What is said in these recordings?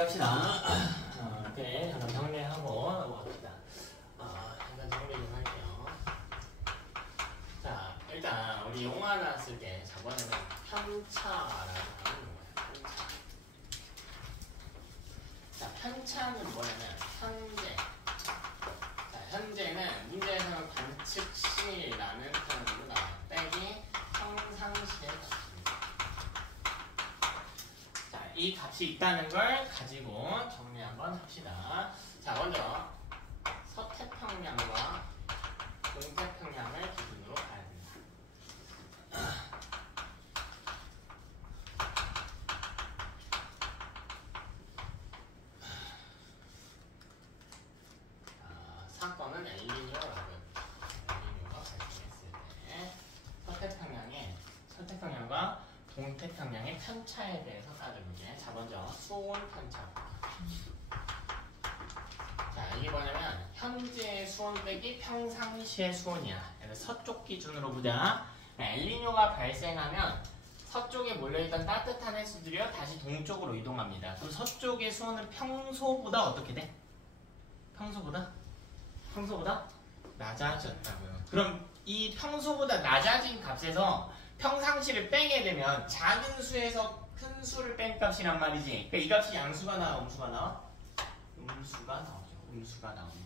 정리합시다. 오케이. 잠깐 정리하고 넘어갑시다. 잠깐 정리 좀 할게요. 자, 일단 우리 용화 나왔을 때 저번에는 편차라고 하는 거예요. 편차. 자, 편차는 뭐냐면 현재. 자, 현재는 문제에서는 관측시라는 표현으로 나와요. 빼기 평상시의 값입니다. 자, 이 값이 있다는 걸 가지고 정리 한번 합시다. 자, 먼저 서태평양과 동태평양을 기준으로 가야 됩니다. 사건은 엘니뇨라고요. 엘니뇨가 발생했을 때 서태평양과 동태평양의 편차에 대해서 따져볼게. 자, 먼저 수온 편차. 자, 이게 뭐냐면 현재의 수온 빼기 평상시의 수온이야. 그래서 서쪽 기준으로 보자. 엘니뇨가 발생하면 서쪽에 몰려있던 따뜻한 해수들이요 다시 동쪽으로 이동합니다. 그럼 서쪽의 수온은 평소보다 어떻게 돼? 평소보다 낮아졌다고요. 그럼 이 평소보다 낮아진 값에서 평상시를 빼게 되면 작은 수에서 큰 수를 뺀 값이란 말이지. 그러니까 이 값이 양수가 나와, 음수가 나와? 음수가 나오죠. 음수가 나옵니다.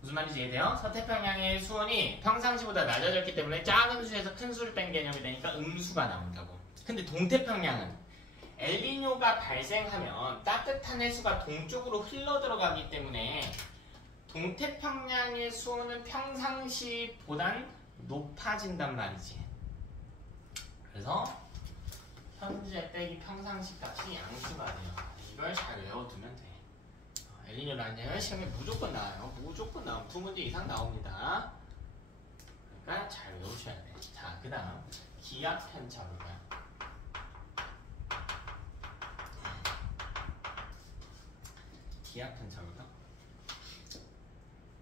무슨 말인지 이해돼요? 서태평양의 수온이 평상시보다 낮아졌기 때문에 작은 수에서 큰 수를 뺀 개념이 되니까 음수가 나온다고. 근데 동태평양은 엘니뇨가 발생하면 따뜻한 해수가 동쪽으로 흘러 들어가기 때문에 동태평양의 수온은 평상시보단 높아진단 말이지. 그래서 현재 빼기 평상시 값이 양수가 돼요. 이걸 잘 외워두면 돼. 엘니뇨라는 얘는 시험에 무조건 나와요. 무조건 나오면 2문제 이상 나옵니다. 그러니까 잘 외우셔야 돼. 자, 그 다음 기압 편차 볼까요? 기압 편차 볼까?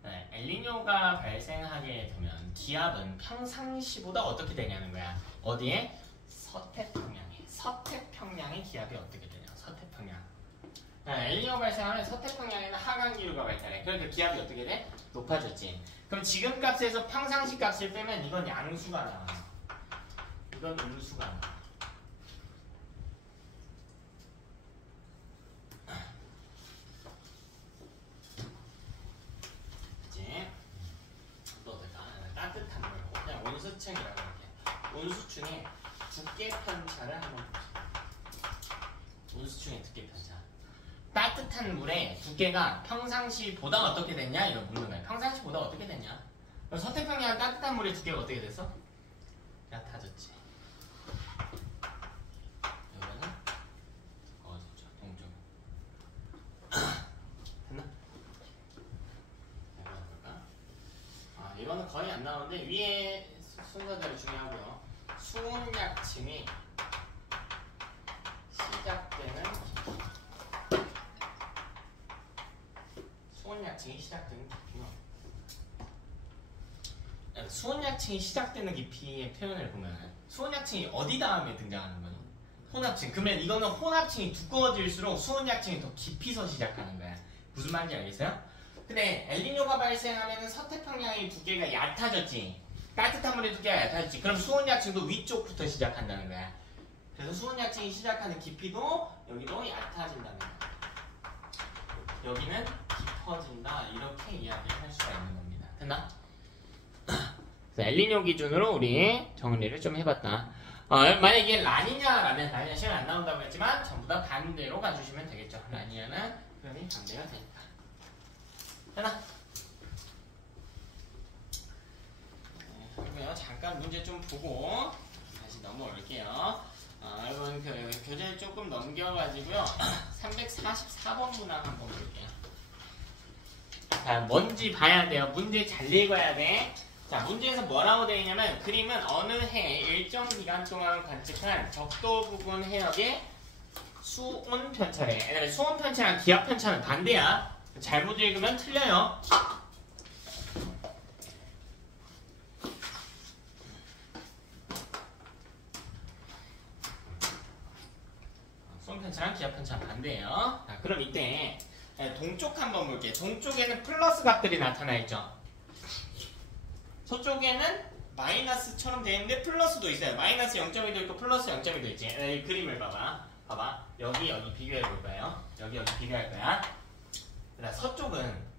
네, 엘니뇨가 발생하게 되면 기압은 평상시보다 어떻게 되냐는 거야. 어디에? 서태평양의 기압이 어떻게 되냐. 서태평양. 네, 엘니뇨 발생하면 서태평양에는 하강기류가 발달해. 그러니까 기압이 어떻게 돼? 높아졌지. 그럼 지금 값에서 평상시 값을 빼면 이건 양수가 나와요. 이건 음수가 나와. 따뜻한 물, 그냥 온수층이라고 할게. 온수층의 두께 편차를 한번 봅시다. 온수층의 두께 편차. 따뜻한 물의 두께가 평상시보다 어떻게 됐냐? 이거 묻는 거야. 평상시보다 어떻게 됐냐? 서태평양 따뜻한 물의 두께가 어떻게 됐어? 얕아졌지. 이거는 두꺼워졌죠. 동쪽. 됐나? 이거는 거의 안 나오는데 위에 순서대로 중요하고요. 수온약층이 시작되는 깊이는 수온약층이 시작되는 깊이의 표현을 보면 수온약층이 어디 다음에 등장하는 거니? 혼합층. 그러면 이거는 혼합층이 두꺼워질수록 수온약층이 더 깊이서 시작하는 거야. 무슨 말인지 알겠어요? 근데 엘니뇨가 발생하면 서태평양의 두께가 얕아졌지. 따뜻한 물의 두께가 얕아졌지. 그럼 수온약층도 위쪽부터 시작한다는 거야. 그래서 수온약층이 시작하는 깊이도 여기도 얕아진다는 거야. 여기는 깊어진다. 이렇게 이야기를 할 수가 있는 겁니다. 됐나? 그래서 엘니뇨 기준으로 우리 정리를 좀 해봤다. 만약 이게 라니냐라면 라니냐 시간 안 나온다고 했지만 전부 다 반대로 가주시면 되겠죠. 라니냐는 표현이 반대가 되니까. 됐나? 그러면 잠깐 문제 좀 보고 다시 넘어올게요. 여러분 교재 조금 넘겨가지고요. 344번 문항 한번 볼게요. 자, 뭔지 봐야 돼요. 문제 잘 읽어야 돼. 자, 문제에서 뭐라고 되어 있냐면 그림은 어느 해 일정 기간 동안 관측한 적도 부근 해역의 수온 편차래. 수온 편차랑 기압 편차는 반대야. 잘못 읽으면 틀려요. 수온 편차랑 기압 기압 편차 반대예요. 자, 그럼 이때 동쪽 한번 볼게요. 동쪽에는 플러스 값들이 나타나 있죠. 서쪽에는 마이너스처럼 되어 있는데 플러스도 있어요. 마이너스 0.2도 있고 플러스 0.2도 있지. 이 그림을 봐봐. 여기 비교해 볼 거예요. 여기 비교할 거야. 그다음 서쪽은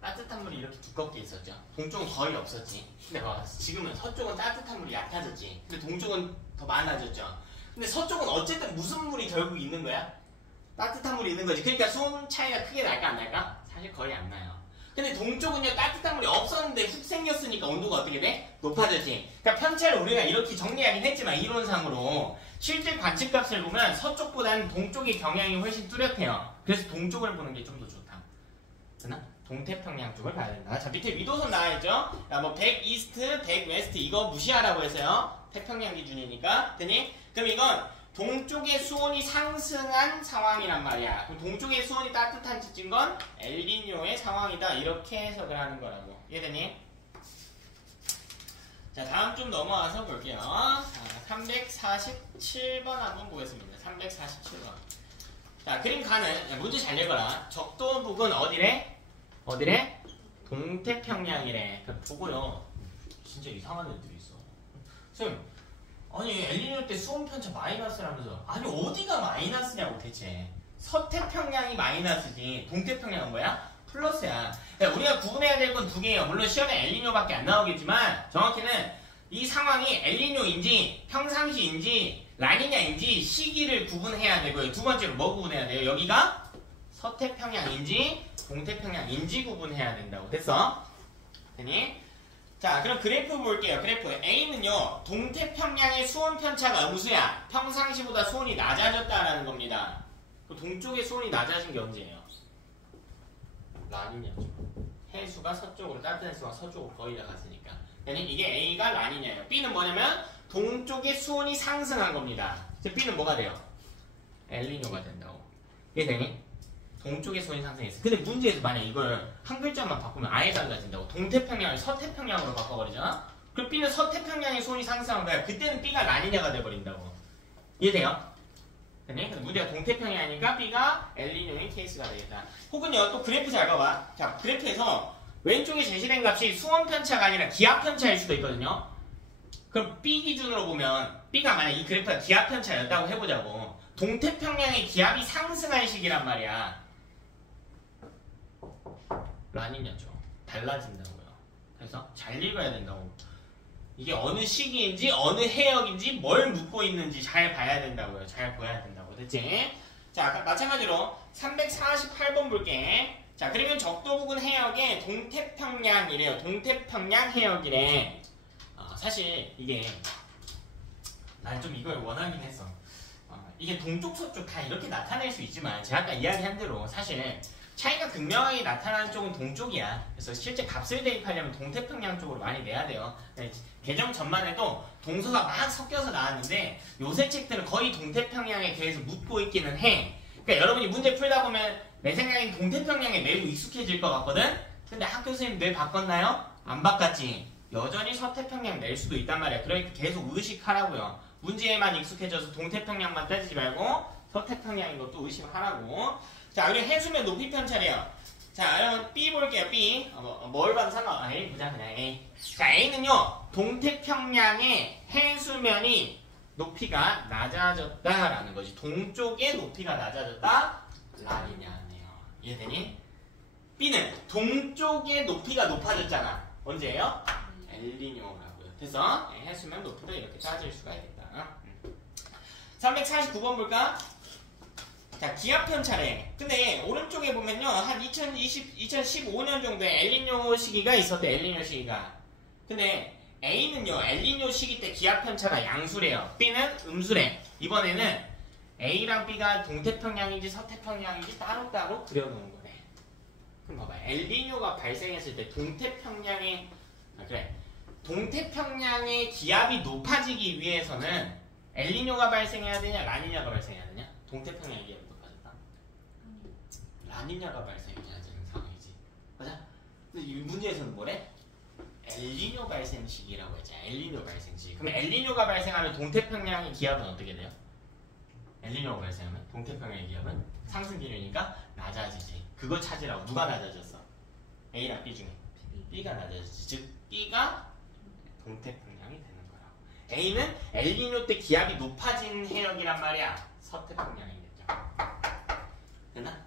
따뜻한 물이 이렇게 두껍게 있었죠. 동쪽은 거의 없었지. 근데 봐봐. 지금은 서쪽은 따뜻한 물이 얕아졌지. 근데 동쪽은 더 많아졌죠. 근데 서쪽은 어쨌든 무슨 물이 결국 있는 거야? 따뜻한 물이 있는 거지. 그러니까 수온 차이가 크게 날까 안 날까? 사실 거의 안 나요. 근데 동쪽은요 따뜻한 물이 없었는데 훅 생겼으니까 온도가 어떻게 돼? 높아졌지. 그러니까 편차를 우리가 이렇게 정리하긴 했지만 이론상으로 실제 관측값을 보면 서쪽보다는 동쪽의 경향이 훨씬 뚜렷해요. 그래서 동쪽을 보는 게 좀 더 좋다. 되나? 동태평양 쪽을 봐야 된다. 자 밑에 위도선 나와있죠? 뭐 100 이스트, 100 웨스트 이거 무시하라고 했어요. 태평양 기준이니까. 되니? 그럼 이건 동쪽의 수온이 상승한 상황이란 말이야. 그럼 동쪽의 수온이 따뜻한 지진 건 엘니뇨의 상황이다. 이렇게 해석을 하는 거라고. 이해되니? 자 다음 좀 넘어와서 볼게요. 347번 한번 보겠습니다. 347번. 자 그림 가는 문제 잘 읽어라. 적도 부근 어디래? 동태평양이래. 보고요. 진짜 이상한 애들이 있어. 선생님, 아니 엘니뇨 때 수온 편차 마이너스라면서 아니 어디가 마이너스냐고 대체. 서태평양이 마이너스지 동태평양은 뭐야? 플러스야. 그러니까 우리가 구분해야 될 건 두 개예요. 물론 시험에 엘니뇨밖에 안 나오겠지만 정확히는 이 상황이 엘니뇨인지 평상시인지 라니냐인지 시기를 구분해야 되고요. 두 번째로 뭐 구분해야 돼요? 여기가 서태평양인지 동태평양인지 구분해야 된다고. 됐어? 되니? 자 그럼 그래프 볼게요. 그래프 A는요 동태평양의 수온 편차가 음수야. 평상시보다 수온이 낮아졌다라는 겁니다. 동쪽의 수온이 낮아진 게 언제예요? 라니냐죠. 해수가 서쪽으로 따뜻한 해수가 서쪽으로 거의 다 갔으니까. 그러니까 이게 A가 라니냐예요. B는 뭐냐면 동쪽의 수온이 상승한 겁니다. 이제 B는 뭐가 돼요? 엘니뇨가 된다고. 이게 되니? 동쪽의 수온이 상승했어. 근데 문제에서 만약 이걸 한 글자만 바꾸면 아예 달라진다고. 동태평양을 서태평양으로 바꿔버리잖아? 그럼 B는 서태평양의 수온이 상승한 거야. 그때는 B가 라니냐가 돼버린다고. 이해돼요? 근데 문제가 동태평양이니까 B가 엘니뇨의 케이스가 되겠다. 혹은요 또 그래프 잘 봐봐. 자 그래프에서 왼쪽에 제시된 값이 수온 편차가 아니라 기압 편차일 수도 있거든요. 그럼 B 기준으로 보면 B가 만약 이 그래프가 기압 편차였다고 해보자고. 동태평양의 기압이 상승할 시기란 말이야. 라니냐죠. 달라진다고요. 그래서 잘 읽어야 된다고. 이게 어느 시기인지 어느 해역인지 뭘 묻고 있는지 잘 봐야 된다고요. 잘 보여야 된다고. 됐지? 자 아까 마찬가지로 348번 볼게. 자 그러면 적도 부근 해역에 동태평양이래요. 동태평양 해역이래. 사실 이게 난 좀 이걸 원하긴 했어. 이게 동쪽 서쪽 다 이렇게 나타낼 수 있지만 제가 아까 이야기한 대로 사실 차이가 극명하게 나타나는 쪽은 동쪽이야. 그래서 실제 값을 대입하려면 동태평양 쪽으로 많이 내야 돼요. 개정 전만 해도 동서가 막 섞여서 나왔는데 요새 책들은 거의 동태평양에 대해서 묻고 있기는 해. 그러니까 여러분이 문제 풀다 보면 내 생각엔 동태평양에 매우 익숙해질 것 같거든? 근데 학교 선생님 뇌 바꿨나요? 안 바꿨지. 여전히 서태평양 낼 수도 있단 말이야. 그러니까 계속 의식하라고요. 문제에만 익숙해져서 동태평양만 따지지 말고 서태평양인 것도 의식하라고. 자, 그리고 해수면 높이 편차래요. 자, 여러분 B 볼게요. B. 뭘 봐도 상관없어. A 보자 그냥 A. 자, A는요. 동태평양의 해수면이 높이가 낮아졌다라는 거지. 동쪽의 높이가 낮아졌다. 라니냐네요. 이해되니? B는 동쪽의 높이가 높아졌잖아. 언제예요? 엘니뇨라고요. 그래서 해수면 높이도 이렇게 따질 수가 있겠다. 349번 볼까? 자, 기압 편차래. 근데 오른쪽에 보면요. 한 2015년 정도에 엘니뇨 시기가 있었대. 엘니뇨 시기가. 근데 A는요. 엘니뇨 시기 때 기압 편차가 양수래요. B는 음수래. 이번에는 A랑 B가 동태평양인지 서태평양인지 따로따로 그려놓은 거래. 그럼 봐봐. 엘니뇨가 발생했을 때 동태평양의 동태평양의 기압이 높아지기 위해서는 엘니뇨가 발생해야 되냐 라니냐가 발생해야 되냐? 동태평양의 기압이 높아졌다. 라니냐가 발생해야 되는 상황이지. 맞아? 근데 이 문제에서는 뭐래? 엘니뇨 발생 시기라고 했잖아. 엘니뇨 발생 시기. 그럼 엘니뇨가 발생하면 동태평양의 기압은 어떻게 돼요? 엘니뇨가 발생하면 동태평양의 기압은 상승 기류니까 낮아지지. 그거 찾으라고. 누가 낮아졌어? A랑 B 중에 B가 낮아지지. 즉 B가 동태평양이 되는 거라고. A는 엘니뇨 때 기압이 높아진 해역이란 말이야. 서태평양이겠죠. 됐나?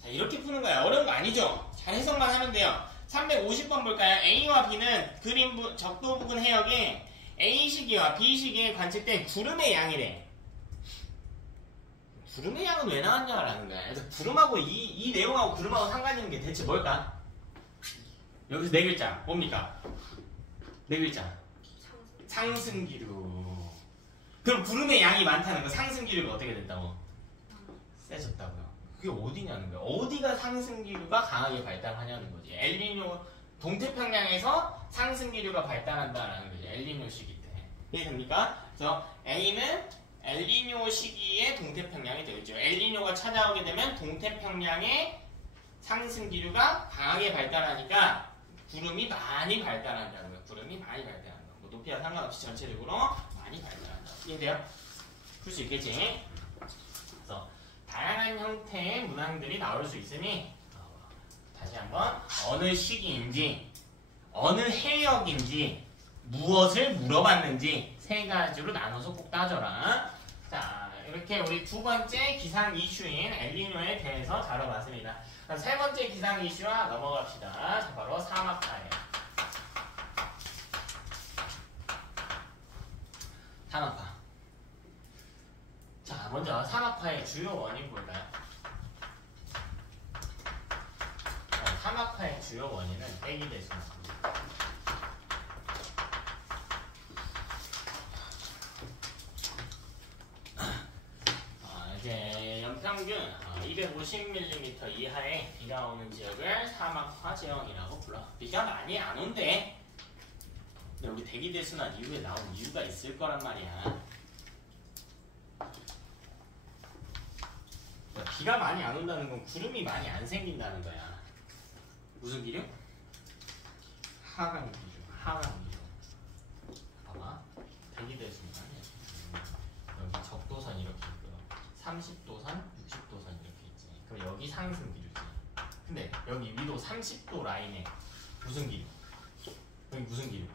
자, 이렇게 푸는 거야. 어려운 거 아니죠? 잘 해석만 하면 돼요. 350번 볼까요? A와 B는 그림 적도 부근 해역에 A 시기와 B 시기에 관측된 구름의 양이래. 구름의 양은 왜 나왔냐라는 거야. 그래서 구름하고 이 내용하고 구름하고 상관 있는 게 대체 뭘까? 여기서 네 글자 뭡니까? 네 글자. 상승기류. 그럼 구름의 양이 많다는 거 상승기류가 어떻게 됐다고? 세졌다고요. 그게 어디냐는 거야. 어디가 상승기류가 강하게 발달하냐는 거지. 엘니뇨 동태평양에서 상승기류가 발달한다라는 거지. 엘니뇨 시기 때. 이해됩니까? 그래서 A는 엘니뇨 시기에 동태평양이 되겠죠. 엘니뇨가 찾아오게 되면 동태평양에 상승기류가 강하게 발달하니까 구름이 많이 발달한다는 거예요. 구름이 많이 발달한다. 뭐 높이와 상관없이 전체적으로 많이 발달한다. 이해돼요? 풀 수 있겠지? 그래서 다양한 형태의 문항들이 나올 수 있으니 다시 한번 어느 시기인지 어느 해역인지 무엇을 물어봤는지 세 가지로 나눠서 꼭 따져라. 자, 이렇게 우리 두 번째 기상 이슈인 엘니뇨에 대해서 다뤄봤습니다. 세 번째 기상 이슈와 넘어갑시다. 자, 바로 사막화예요. 사막화. 자, 먼저 사막화의 주요 원인 볼까요? 사막화의 주요 원인은 대기대수입니다. 이제 연평균 250mm 이하의 비가 오는 지역을 사막화 지형이라고 불러. 비가 많이 안 온대. 근데 우리 대기대순환 이후에 나온 이유가 있을 거란 말이야. 비가 많이 안 온다는 건 구름이 많이 안 생긴다는 거야. 무슨 기류? 하강 기류. 하강 기류. 봐봐. 대기대순환이 여기 적도선 이렇게 있고요. 30도선, 60도선 이렇게 있지. 그럼 여기 상승 기류지. 근데 여기 위도 30도 라인에 무슨 기류? 여기 무슨 기류?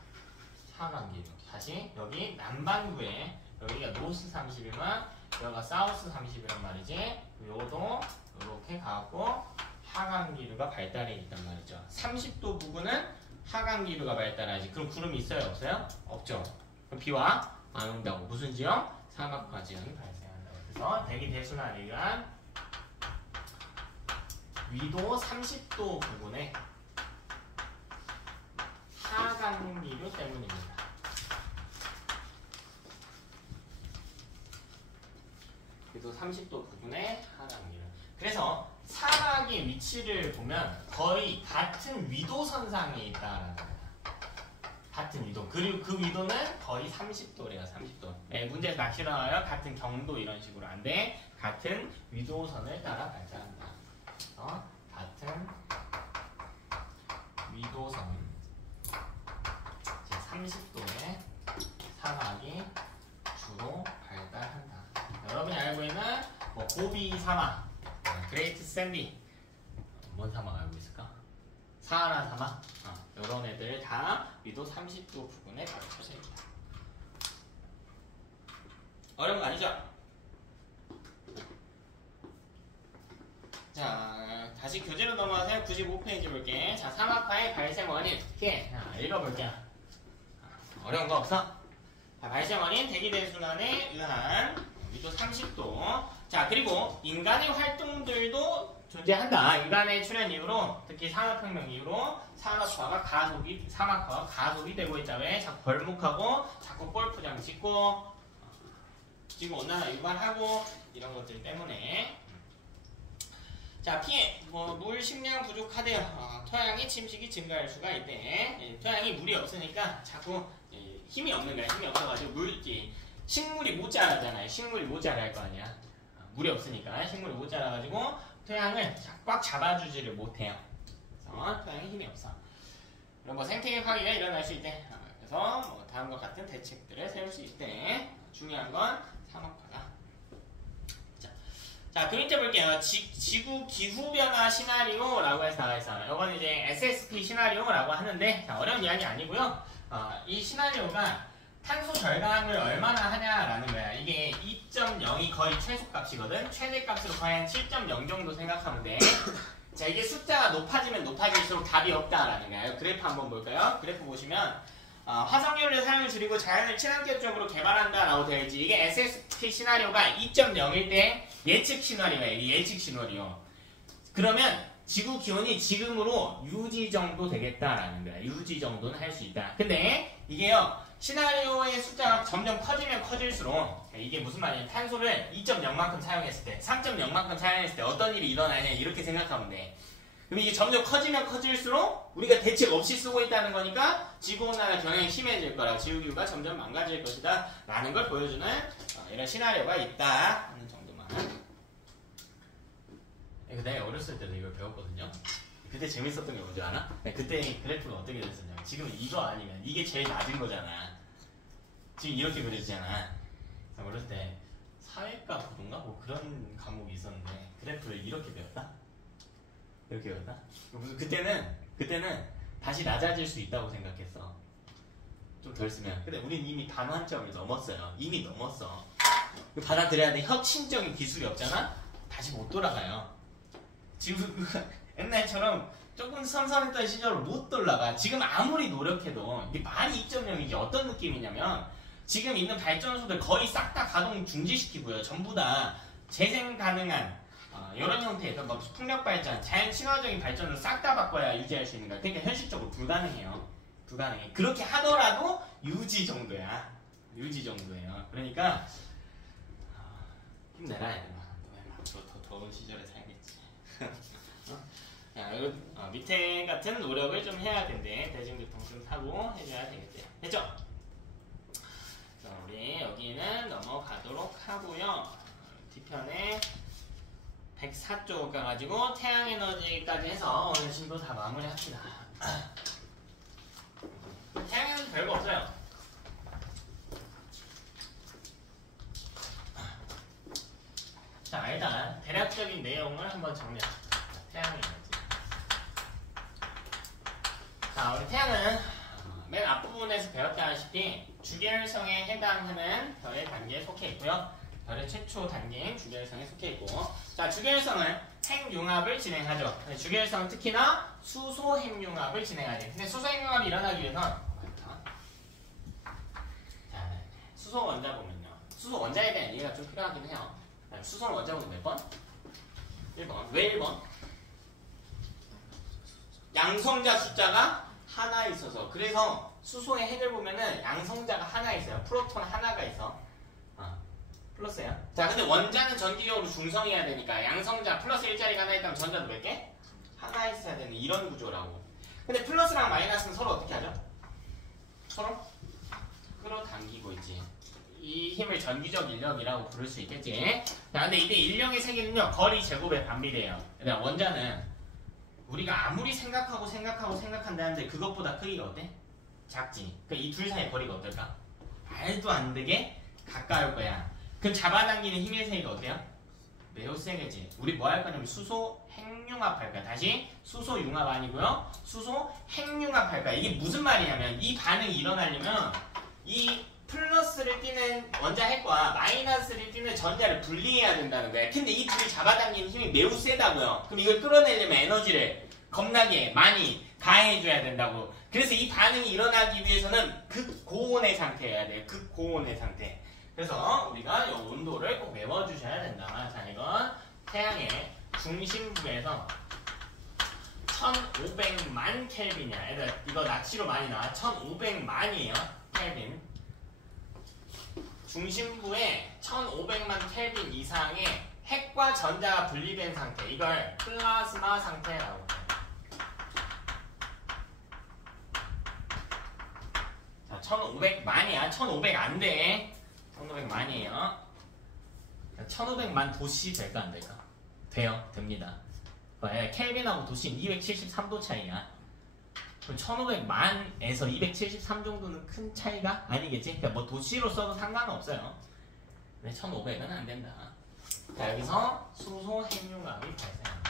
하강 기류. 다시 여기 남반구에 여기가 노스 30이면 여기가 사우스 30이란 말이지. 요도 이렇게 가고 하강기류가 발달해 있단 말이죠. 30도 부근은 하강기류가 발달하지. 그럼 구름이 있어요? 없어요? 없죠. 그럼 비와 안 온다고. 무슨 지형? 사막화 지형이 발생한다고. 그래서 대기대순환에 의한 위도 30도 부근에 하강기류 때문입니다. 위도 30도 부근에 하강기류. 그래서 사막의 위치를 보면 거의 같은 위도선상에 있다라는 거야. 같은 위도. 그리고 그 위도는 거의 30도래요. 30도. 네, 문제에서 낚시 나와요. 같은 경도 이런 식으로 안 돼. 같은 위도선을 따라 발달한다. 같은 위도선. 30도의 사막이 주로 발달한다. 여러분이 알고 있는 뭐 고비 사막, 그레이트 샌디, 뭔 사막 알고 있을까? 사하라 사막, 이런 애들 다 위도 30도 부근에 걸쳐져 있다. 어려운 거 아니죠? 자, 다시 교재로 넘어가서 95페이지 볼게. 자, 사막화의 발생 원인. 자, 읽어볼게요. 어려운 거 없어? 자, 발생 원인 대기대순환에 의한 위도 30도. 자, 그리고 인간의 활동들도 존재한다. 인간의 출현 이후로, 특히 산업혁명 이후로 사막화가 가속이 되고 있다. 왜? 자꾸 벌목하고, 자꾸 골프장 짓고, 지구온난화 유발하고, 이런 것들 때문에. 자, 피해. 물, 식량 부족하대요. 토양의 침식이 증가할 수가 있대. 토양이 물이 없으니까 자꾸 힘이 없는 거야. 힘이 없어가지고 식물이 못 자라잖아요. 식물이 못 자랄 거 아니야. 물이 없으니까 식물이 못 자라가지고 토양을 꽉 잡아주지를 못해요. 그래서 토양에 힘이 없어. 그럼 뭐 생태계 파괴가 일어날 수 있대. 그래서 뭐 다음과 같은 대책들을 세울 수 있대. 중요한 건 사막화다. 자, 그 밑에 볼게요. 지구 기후변화 시나리오라고 해서 나와 있어요. 이거는 이제 SSP 시나리오라고 하는데, 자, 어려운 이야기 아니고요. 이 시나리오가 탄소 절감을 얼마나 하냐라는 거야. 이게 2.0이 거의 최소값이거든. 최대값으로 거의 한 7.0 정도 생각하면 돼. 자, 이게 숫자가 높아지면 높아질수록 답이 없다라는 거예요. 그래프 한번 볼까요? 그래프 보시면 화석연료 사용을 줄이고 자연을 친환경적으로 개발한다라고 되어 있지. 이게 SSP 시나리오가 2.0일 때 예측 시나리오예요. 이게 예측 시나리오. 그러면 지구 기온이 지금으로 유지 정도 되겠다라는 거야. 유지 정도는 할 수 있다. 근데 이게요, 시나리오의 숫자가 점점 커지면 커질수록, 이게 무슨 말이냐, 탄소를 2.0만큼 사용했을 때, 3.0만큼 사용했을 때 어떤 일이 일어나냐, 이렇게 생각하면 돼. 그럼 이게 점점 커지면 커질수록 우리가 대책 없이 쓰고 있다는 거니까 지구온난화 경향이 심해질 거라, 지구기후가 점점 망가질 것이다 라는 걸 보여주는 이런 시나리오가 있다 하는 정도만. 내가 어렸을 때도 이걸 배웠거든요. 그때 재밌었던 게 뭔지 알아? 그때 그래프가 어떻게 됐었냐면, 지금 이거 아니면 이게 제일 낮은 거잖아. 지금 이렇게 그려지잖아. 어렸을 때 사회과 부동가 뭐 그런 과목이 있었는데 그래프를 이렇게 배웠다? 이렇게 배웠다? 무슨 그때는 다시 낮아질 수 있다고 생각했어. 좀 덜 쓰면. 근데 우린 이미 반환점을 넘었어요. 이미 넘었어. 받아들여야 돼. 혁신적인 기술이 없잖아? 다시 못 돌아가요. 지금 옛날처럼 조금 선선했던 시절로 못 돌아가. 지금 아무리 노력해도 이게 말이 2.0이지 어떤 느낌이냐면, 지금 있는 발전소들 거의 싹 다 가동 중지시키고요. 전부 다 재생 가능한 이런 형태의 뭐 풍력 발전, 자연 친화적인 발전을 싹 다 바꿔야 유지할 수 있는 거야. 그러니까 현실적으로 불가능해요. 불가능해. 그렇게 하더라도 유지 정도야. 유지 정도예요. 그러니까 힘내라 얘들아. 더 더운 시절에 살겠지. 밑에 같은 노력을 좀 해야 된대. 대중교통 좀 타고 해줘야 되겠대. 됐죠? 자, 우리 여기는 넘어가도록 하고요. 뒤편에 104쪽 가가지고 태양에너지까지 해서 오늘 진도 다 마무리합시다. 태양에너지 별거 없어요. 자, 일단 대략적인 내용을 한번 정리합시다. 태양에너지. 자, 우리 태양은 맨 앞부분에서 배웠다시피 주계열성에 해당하는 별의 단계에 속해 있고요. 별의 최초 단계인 주계열성에 속해 있고, 자, 주계열성은 핵융합을 진행하죠. 주계열성은 특히나 수소 핵융합을 진행하죠. 근데 수소 핵융합이 일어나기 위해선, 자, 수소 원자 보면요, 수소 원자에 대한 이해가 좀 필요하긴 해요. 수소 원자는 몇 번? 1번. 왜 1번? 양성자 숫자가 하나 있어서. 그래서 수소의 핵을 보면은 양성자가 하나 있어요. 프로톤 하나가 있어. 플러스야. 자, 근데 원자는 전기적으로 중성이어야 되니까 양성자 플러스 1자리가 하나 있다면 전자도 몇 개? 하나 있어야 되는 이런 구조라고. 근데 플러스랑 마이너스는 서로 어떻게 하죠? 서로 끌어당기고 있지. 이 힘을 전기적 인력이라고 부를 수 있겠지. 자, 근데 이때 인력의 세기는요, 거리 제곱에 반비례해요. 그러니까 원자는 우리가 아무리 생각한다는데 그것보다 크기가 어때? 작지. 그러니까 이 둘 사이의 거리가 어떨까? 말도 안 되게 가까울 거야. 그럼 잡아당기는 힘의 세기가 어때요? 매우 세겠지. 우리 뭐 할 거냐면 수소 핵융합 할 거야. 다시 수소 융합 아니고요. 수소 핵융합 할 거야. 이게 무슨 말이냐면, 이 반응이 일어나려면 이 플러스를 띠는 원자 핵과 마이너스를 띠는 전자를 분리해야 된다는 거야. 근데 이 둘이 잡아당기는 힘이 매우 세다고요. 그럼 이걸 끌어내려면 에너지를 겁나게 많이 가해줘야 된다고. 그래서 이 반응이 일어나기 위해서는 극고온의 상태여야 돼요. 극고온의 상태. 그래서 우리가 이 온도를 꼭 외워주셔야 된다. 자, 이건 태양의 중심부에서 1500만 켈빈이야. 애들 이거 나치로 많이 나와. 1500만이에요. 켈빈. 중심부에 1500만 켈빈 이상의 핵과 전자가 분리된 상태. 이걸 플라즈마 상태라고 해요. 자, 1500만이야. 1500 안 돼. 1500만이에요. 1500만 도씨 될까 안 될까? 돼요. 됩니다. 켈빈하고 도씨는 273도 차이야. 그럼 1500만에서 273 정도는 큰 차이가 아니겠지? 그러니까 뭐 도씨로 써도 상관은 없어요. 근데 1500은 안 된다. 자, 여기서 수소 핵융합이 발생합니다.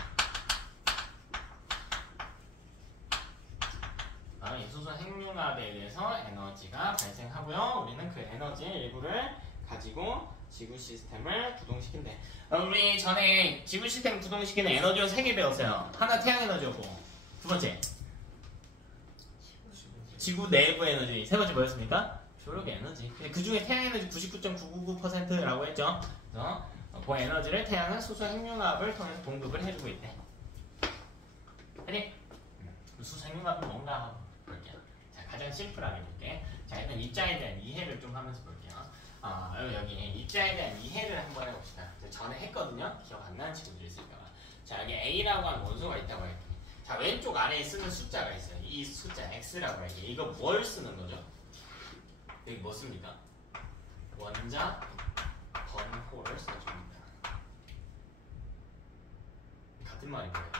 이 수소 핵융합에 의해서 에너지가 발생하고요. 우리는 그 에너지의 일부를 가지고 지구 시스템을 구동시킨대. 우리 전에 지구 시스템 구동시키는 에너지로 3개 배웠어요. 하나 태양 에너지였고, 두 번째 지구 내부 에너지, 세 번째 뭐였습니까? 조력 에너지. 그 중에 태양 에너지 99.999%라고 했죠. 그래서 그 에너지를 태양은 수소 핵융합을 통해서 공급을 해주고 있대. 아니, 수소 핵융합은 뭔가 하고 볼게요. 자, 가장 심플하게 볼게. 자, 일단 입자에 대한 이해를 좀 하면서 볼게요. 여기 입자에 대한 이해를 한번 해봅시다. 전에 했거든요. 기억 안 나는 친구들이 있을까봐. 자, 여기 A라고 하는 원소가 있다고 할게요. 자, 왼쪽 아래에 쓰는 숫자가 있어요. 이 숫자 X라고 할게요. 이거 뭘 쓰는 거죠? 여기 뭐 씁니까? 원자 번호를 써줍니다. 같은 말이 뭐예요?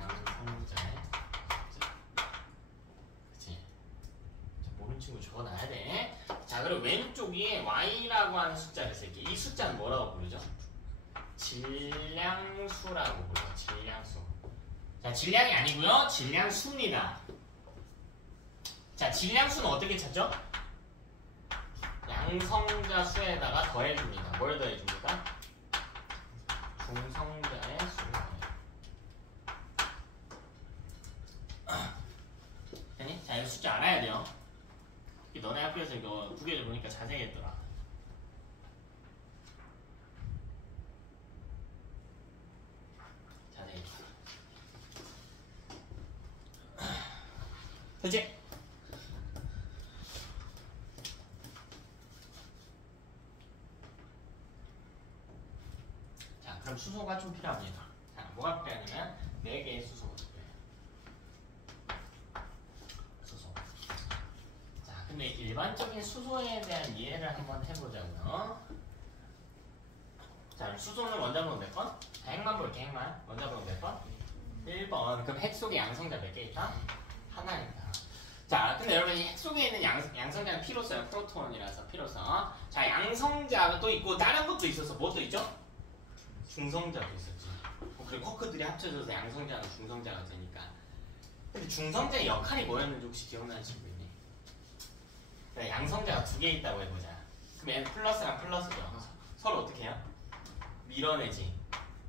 양성자의 숫자. 그치? 자, 모르는 친구 적어놔야 돼. 자, 그리고 왼쪽에 Y라고 하는 숫자를 쓸게요. 이 숫자는 뭐라고 부르죠? 질량수라고 불러요. 질량수. 자, 질량이 아니고요. 질량수입니다. 자, 질량수는 어떻게 찾죠? 양성자 수에다가 더해줍니다. 뭘 더해줍니까? 중성자의 수를 더해요. 자, 이거 숫자 알아야 돼요. 너네 학교에서 이거 구겨져 보니까 자세히 했더라. 자세히 했더라. 그치? 자, 그럼 수소가 좀 필요합니다. 자, 뭐가 필요하냐면 4개의 수소가 필요해요. 수소. 자, 근데 일반적인 수소에 대한 이해를 한번 해보자고요. 자, 수소는 원자번호 몇 번? 자, 핵만 볼게, 핵만. 원자번호 몇 번? 1번. 그럼 핵 속에 양성자 몇 개 있다? 하나입니다. 자, 근데 여러분 이 핵 속에 있는 양성자는 필요서요. 프로톤이라서 필요서. 자, 양성자가 또 있고 다른 것도 있어서 뭐도 있죠? 중성자도 있었지. 그리고 쿼크들이 합쳐져서 양성자는 중성자가 되니까. 근데 중성자의 역할이 뭐였는지 혹시 기억나는 친구 있니? 양성자가 2개 있다고 해보자. 그럼 얘는 플러스랑 플러스죠. 서로 어떻게 해요? 밀어내지.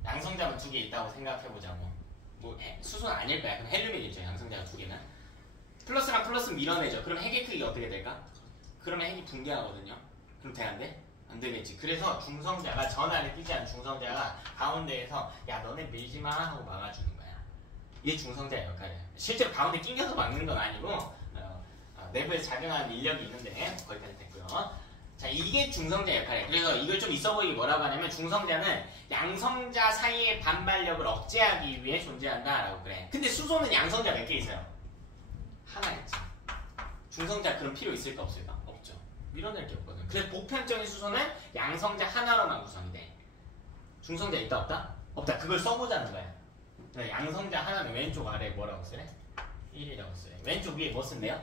양성자가 2개 있다고 생각해보자고. 뭐 수소는 아닐 거야. 그럼 헬륨이겠죠. 양성자가 2개는. 플러스랑 플러스 밀어내죠. 그럼 핵의 크기가 어떻게 될까? 그러면 핵이 붕괴하거든요. 그럼 돼 안 돼? 안 되겠지. 그래서 중성자가 전하를 끼지 않은 중성자가 가운데에서 야 너네 밀지마 하고 막아주는 거야. 이게 중성자의 역할이야. 실제로 가운데 끼겨서 막는 건 아니고 내부에서 작용하는 인력이 있는데 거기까지 됐고요. 자, 이게 중성자의 역할이에요. 그래서 이걸 좀 있어 보이게 뭐라고 하냐면 중성자는 양성자 사이의 반발력을 억제하기 위해 존재한다 라고 그래. 근데 수소는 양성자 몇 개 있어요? 하나 있지. 중성자 그럼 필요 있을까 없을까? 없죠. 밀어낼 게 없거든. 그래서 보편적인 수소는 양성자 하나로만 구성이 돼. 중성자 있다 없다? 없다. 그걸 써보자는 거야. 양성자 하나는 왼쪽 아래에 뭐라고 쓰래? 1이라고 쓰래. 왼쪽 위에 뭐 쓴대요?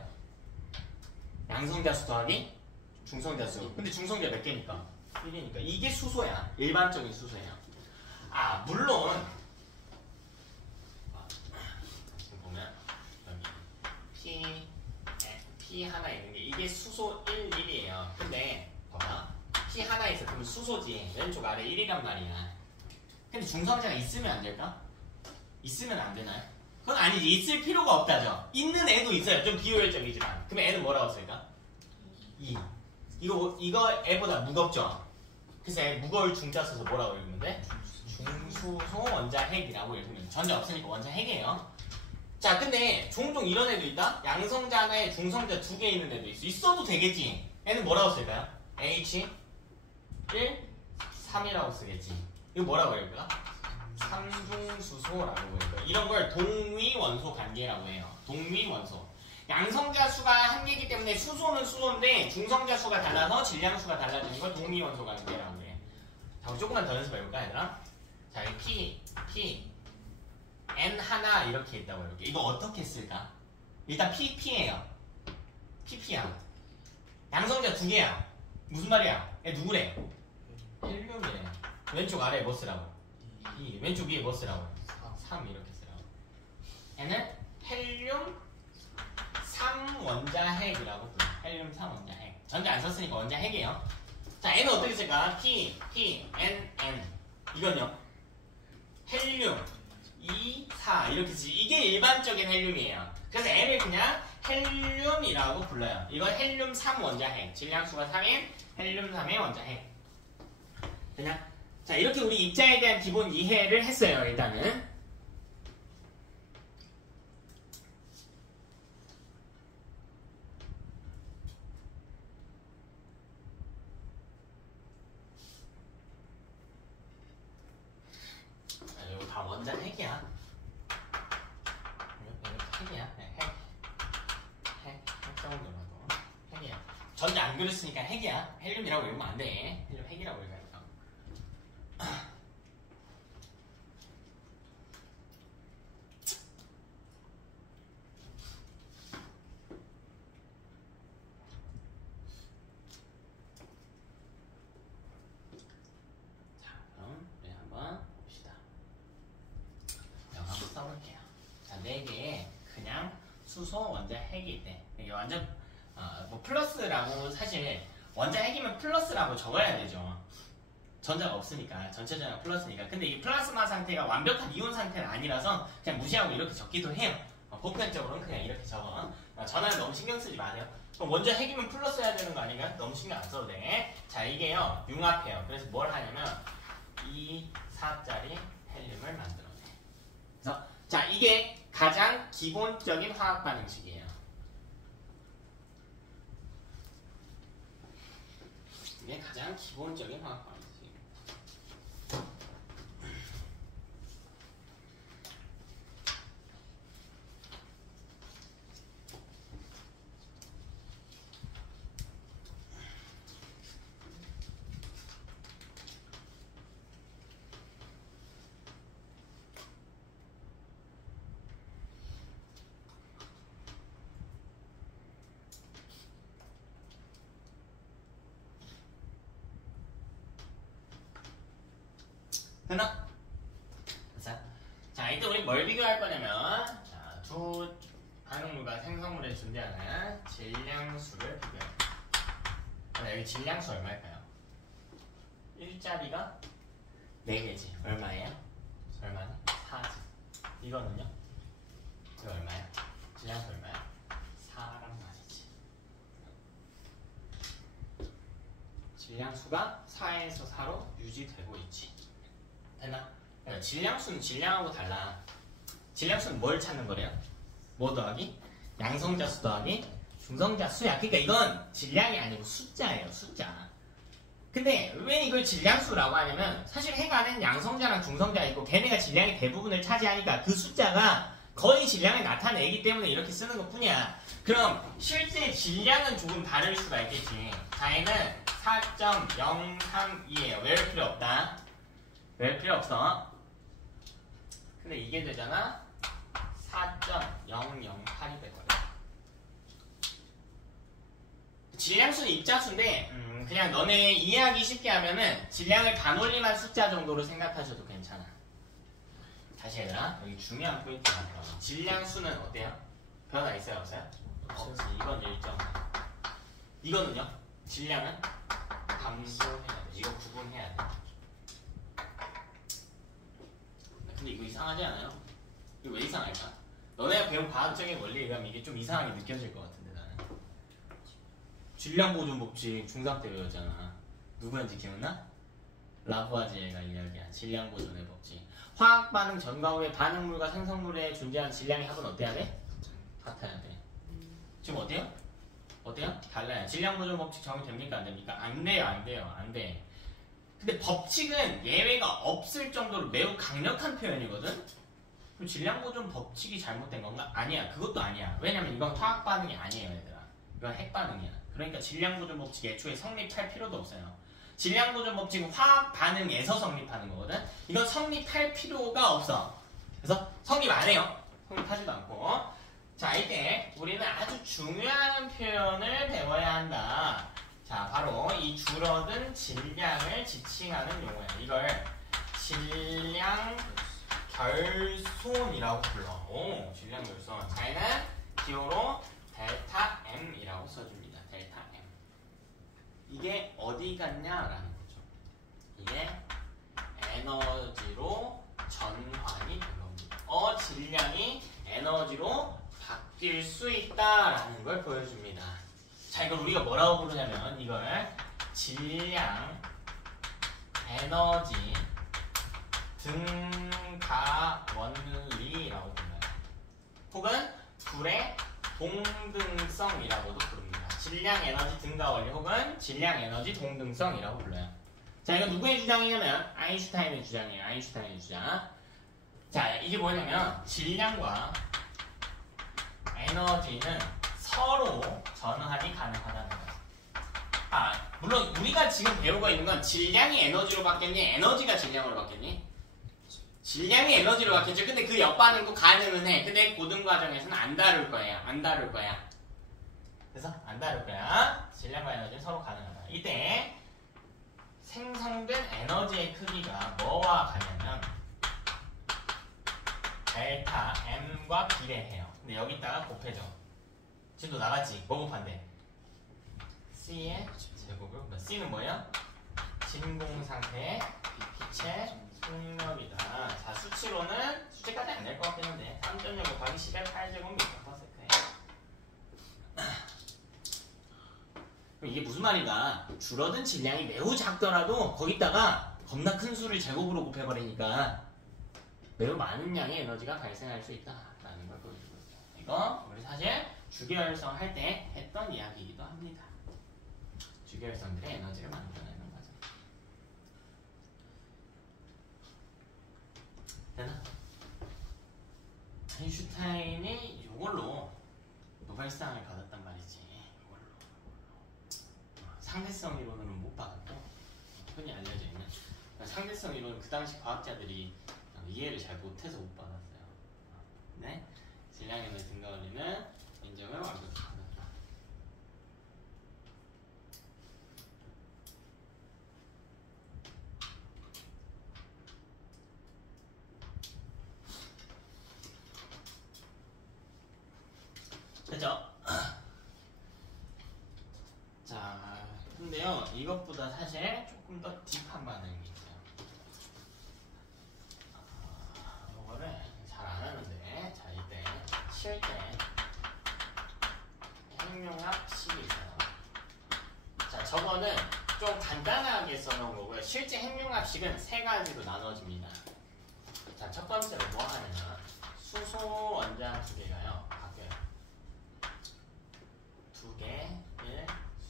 양성자 수 더하기 중성자 수. 근데 중성자 몇 개니까? 1이니까. 이게 수소야. 일반적인 수소예요. 물론 지금 보면 여기 P 하나 있는 게 이게 수소 1, 1이에요. 근데 봐봐. P 하나 있어. 그럼 수소지. 왼쪽 아래 1이란 말이야. 근데 중성자가 있으면 안 될까? 있으면 안 되나요? 그건 아니지. 있을 필요가 없다죠. 있는 애도 있어요. 좀 비효율적이지만. 그럼 애는 뭐라고 쓸까? 2. 이거 애보다 무겁죠? 그래서 애 무거울 중자 써서 뭐라고 읽으면 돼? 중수소 원자 핵이라고 읽으면 전자 없으니까 원자 핵이에요. 자, 근데 종종 이런 애도 있다? 양성자 하나에 중성자 2개 있는 애도 있어. 있어도 되겠지. 애는 뭐라고 쓸까요? H 1, 3이라고 쓰겠지. 이거 뭐라고 읽을까? 삼중수소라고 읽을까? 이런 걸 동위원소 관계라고 해요. 동위원소. 양성자 수가 한 개이기 때문에 수소는 수소인데 중성자 수가 달라서 질량수가 달라지는 걸 동위원소 관계라고 해. 자, 우리 조금만 더 연습해볼까, 얘들아? 자, 이 P N 하나 이렇게 있다고 해볼게. 이거 어떻게 쓸까? 일단 PP예요. PP야. 양성자 2개야. 무슨 말이야? 얘 누구래? 헬륨이래. 왼쪽 아래에 뭐 쓰라고? 2. 왼쪽 위에 뭐 쓰라고? 3 이렇게 쓰라고. 얘는 헬륨 3원자핵이라고 불러. 헬륨 3원자핵. 전자 안 썼으니까 원자핵이에요. 자, N은 어떻게 쓸까? P, N, N. 이건요? 헬륨 2, 4 이렇게 쓰지. 이게 일반적인 헬륨이에요. 그래서 N을 그냥 헬륨이라고 불러요. 이건 헬륨 3원자핵. 질량수가 3인 헬륨 3의 원자핵. 그냥 자, 이렇게 우리 입자에 대한 기본 이해를 했어요. 일단은. 이거 다 원자핵이야. 이거 핵이야. 핵 정도라도 핵이야. 전자 안 그렸으니까 핵이야. 헬륨이라고 읽으면 안 돼. 헬륨 핵이라고 읽어야 돼. 자, 그럼 우리 한번 봅시다. 영어 한번 써볼게요. 자, 4개에 그냥 수소 원자핵이 있대. 이게 완전 뭐 플러스라고 사실 원자핵이면 플러스라고 적어야 되죠. 전자가 없으니까 전체전자가 플러스니까. 근데 이 플라스마 상태가 완벽한 이온 상태는 아니라서 그냥 무시하고 이렇게 적기도 해요. 보편적으로는 그냥 이렇게 적어. 전화는 너무 신경 쓰지 마세요. 그럼 원자핵이면 플러스 해야 되는 거 아닌가? 너무 신경 안 써도 돼. 자, 이게요 융합해요. 그래서 뭘 하냐면 2, 4짜리 헬륨을 만들어내. 그래서 자, 이게 가장 기본적인 화학 반응식이에요. 이게 가장 기본적인 화학 반응식. 됐나? 자, 이때 우리 뭘 비교할 거냐면 자, 두 반응물과 생성물에 존재하는 질량수를 비교해요. 여기 질량수 얼마일까요? 1짜리가 4개지. 얼마예요? 얼마니? 4지. 이거는요? 이거 얼마야? 질량수 얼마야? 4란 말이지. 질량수가 4에서 4로 유지되고 있지. 됐나? 그러니까 질량수는 질량하고 달라. 질량수는 뭘 찾는 거래요? 뭐 더하기? 양성자 수 더하기 중성자 수야. 그러니까 이건 질량이 아니고 숫자예요. 숫자. 근데 왜 이걸 질량수라고 하냐면 사실 핵 안에는 양성자랑 중성자가 있고 걔네가 질량의 대부분을 차지하니까 그 숫자가 거의 질량을 나타내기 때문에 이렇게 쓰는 것 뿐이야. 그럼 실제 질량은 조금 다를 수가 있겠지. 자, 얘는 4.032예요. 외울 필요 없다. 외울 필요 없어. 근데 이게 되잖아. 4.008이 될 거야. 질량수는 입자수인데 그냥 너네 이해하기 쉽게 하면은 질량을 반올림한 숫자 정도로 생각하셔도 괜찮아. 다시 얘들아, 여기 중요한 포인트가 나와. 질량수는 어때요? 변화 있어요 없어요? 없지. 이건 일정. 이거는요? 질량은 감소해야 돼. 이거 구분해야 돼. 근데 이거 이상하지 않아요? 이거 왜 이상할까? 너네가 배운 과학적인 원리에 의하면 이게 좀 이상하게 느껴질 것 같은데 나는. 질량 보존 법칙 중3 때 배웠잖아. 누구였는지 기억나? 라부아지에가 이야기한 질량 보존의 법칙. 화학 반응 전과 후에 반응물과 생성물에 존재하는 질량의 합은 어때야 돼? 같아야 돼. 지금 어때요? 어때요? 달라요. 질량 보존 법칙 적용됩니까? 안 됩니까? 안 돼요, 안 돼요, 안 돼. 근데 법칙은 예외가 없을 정도로 매우 강력한 표현이거든? 그럼 질량 보존 법칙이 잘못된 건가? 아니야, 그것도 아니야. 왜냐면 이건 화학 반응이 아니에요, 얘들아. 이건 핵 반응이야. 그러니까 질량 보존 법칙이 애초에 성립할 필요도 없어요. 질량 보존 법칙은 화학 반응에서 성립하는 거거든? 이건 성립할 필요가 없어. 그래서 성립 안 해요. 성립하지도 않고. 자, 이때 우리는 아주 중요한 표현을 배워야 한다. 자, 바로 이 줄어든 질량을 지칭하는 용어예요. 이걸 질량 결손이라고 불러. 오, 질량 결손. 자, 얘는 기호로 델타 M이라고 써줍니다. 델타 M. 이게 어디 갔냐라는 거죠. 이게 에너지로 전환이 된 겁니다. 질량이 에너지로 바뀔 수 있다라는 걸 보여줍니다. 자, 이걸 우리가 뭐라고 부르냐면 이걸 질량 에너지 등가 원리라고 불러요. 혹은 불의 동등성이라고도 부릅니다. 질량 에너지 등가 원리 혹은 질량 에너지 동등성이라고 불러요. 자, 이건 누구의 주장이냐면 아인슈타인의 주장이에요. 아인슈타인의 주장. 자, 이게 뭐냐면 질량과 에너지는 서로 전환이 가능하다는 거예요. 물론 우리가 지금 배우고 있는 건 질량이 에너지로 바뀌었니? 에너지가 질량으로 바뀌었니? 질량이 에너지로 바뀌었죠. 근데 그 역반응도 가능은 해. 근데 고등과정에서는 안 다룰 거예요. 안 다룰 거야. 그래서 안 다룰 거야. 질량과 에너지는 서로 가능하다. 이때 생성된 에너지의 크기가 뭐와 같냐면 델타 M과 비례해요. 근데 여기다가 곱해줘. 지금도 나갔지? 뭐 곱한데? C의 제곱을 곱해. C는 뭐예요? 진공 상태의 빛의 속력이다. 자, 수치로는 수치까지 안 될 것 같긴 한데 3.0 곱하기 10의 8제곱미터/세컨드예요. 그럼 이게 무슨 말인가? 줄어든 질량이 매우 작더라도 거기다가 겁나 큰 수를 제곱으로 곱해버리니까 매우 많은 양의 에너지가 발생할 수 있다라는 걸 보여주고 있어요. 이거 우리 사실 주계열성 할 때 했던 이야기이기도 합니다. 주계열성들의 에너지를 만들어내는 거죠. 되나? 아인슈타인이 이걸로 노벨상을 받았단 말이지. 이걸로. 상대성 이론으로는 못 받았고 흔히 알려져 있는 상대성 이론은 그 당시 과학자들이 이해를 잘 못해서 못 받았어요. 네? 질량 에너지 등가 원리는 인정을 완벽히 받았다. 됐죠? 자, 근데요, 이것보다 사실 조금 더 딥한 반응이 있어요. 이거를 잘 안 하는데, 자, 이때 칠 때 핵융합식이 있어요. 자, 저거는 좀 간단하게 써놓은 거고요. 실제 핵융합식은 세 가지로 나눠집니다. 자, 첫 번째로 뭐 하냐면 수소 원자 두 개가요 바뀌어요. 두 개의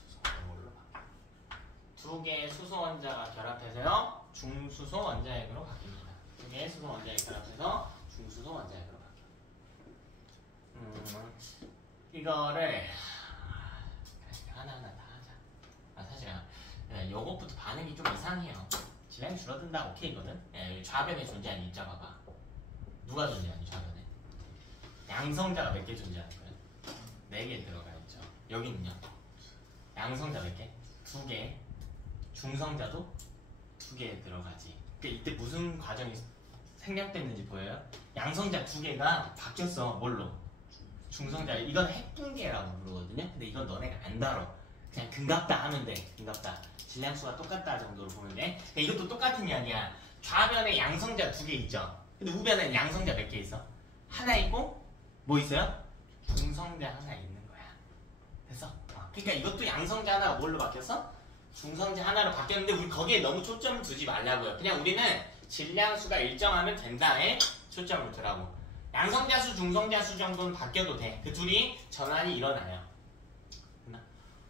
수소 원자로 바뀌어요. 두 개의 수소 원자가 결합해서요 중수소 원자핵으로 바뀝니다. 두 개의 수소 원자핵이 결합해서 중수소 원자핵으로 바뀌어요. 이거를 하나하나 다 하자. 사실 요것부터 반응이 좀 이상해요. 질량이 줄어든다 오케이거든. 좌변에 존재하는 입자 봐봐. 누가 존재하니 좌변에? 양성자가 몇 개 존재하는 거예요? 4개 들어가 있죠. 여기는요? 양성자 몇 개? 2개. 중성자도 2개 들어가지. 그러니까 이때 무슨 과정이 생략됐는지 보여요? 양성자 2개가 바뀌었어. 뭘로? 중성자. 이건 핵붕괴라고 부르거든요. 근데 이건 너네가 안 다뤄. 그냥 금갑다 하면 돼. 금갑다. 질량수가 똑같다 정도로 보면 돼. 그러니까 이것도 똑같은 이야기야. 좌변에 양성자 2개 있죠. 근데 우변에는 양성자 몇 개 있어? 하나 있고 뭐 있어요? 중성자 하나 있는 거야. 됐어? 그러니까 이것도 양성자 하나가 뭘로 바뀌었어? 중성자 하나로 바뀌었는데 우리 거기에 너무 초점을 두지 말라고요. 그냥 우리는 질량수가 일정하면 된다에 초점을 두라고. 양성자수, 중성자수 정도는 바뀌어도 돼. 그 둘이 전환이 일어나요.